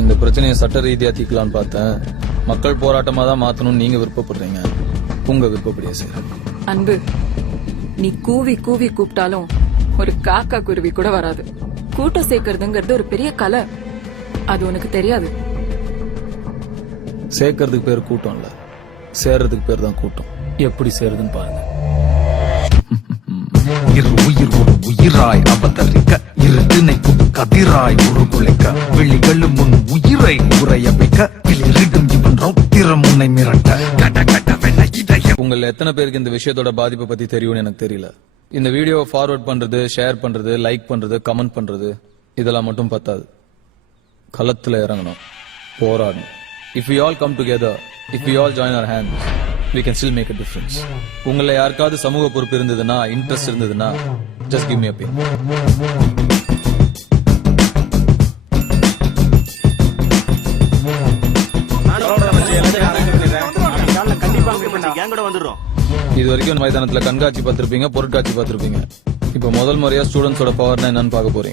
இந்த பிரச்சனையை சட்ட ரீதியா தீர்க்கலான்னு பார்த்தேன். மக்கள் போராட்டமா தான் மாத்தணும்னு நீங்க விருப்பப்படுறீங்க. உங்க விருப்பப்படியே செய்யறேன். அன்பு, நீ கூவி கூவி கூப்பிட்டாலும் ஒரு காக்கா குருவி கூட வராது. கூட்டம் சேர்க்கறதுங்கிறது ஒரு பெரிய கலை. அது உனக்கு தெரியாது. சேர்க்கறதுக்கு பேர் கூட்டம் இல்ல, சேர்றதுக்கு பேர் தான் கூட்டம். எப்படி சேருதுன்னு பாருங்க. இரு உயிர் ஒரு உயிராய் அவதரிக்க, இரு திணைக்கும் கதிராய் ஒரு குலைக்க, விழிகள் முன் உயிரை உரைய வைக்க, கிளிரிடும் இவன் ரௌத்திரம் உன்னை மிரட்ட, கட கடவென இதயம். உங்கள எத்தனை பேருக்கு இந்த விஷயத்தோட பாதிப்பை பத்தி தெரியும்னு எனக்கு தெரியல. இந்த வீடியோ ஃபார்வர்ட் பண்றது, ஷேர் பண்றது, லைக் பண்றது, கமெண்ட் பண்றது இதெல்லாம் மட்டும் பத்தாது. களத்துல இறங்கணும், போராடணும். If we all come together, if we all join our hands, we can still make a difference. உங்களை யாருக்காவது சமூக பொறுப்பு இருந்ததுன்னா, இன்ட்ரெஸ்ட் இருந்ததுன்னா, just give me a ping. இது வரைக்கும் மைதானத்துல கண்காட்சி பார்த்திருப்பீங்க, பொருட்காட்சி பார்த்திருப்பீங்க. இப்ப முதல் முறையா ஸ்டூடெண்ட்ஸோட பவர்னா என்னன்னு பார்க்க போறீங்க.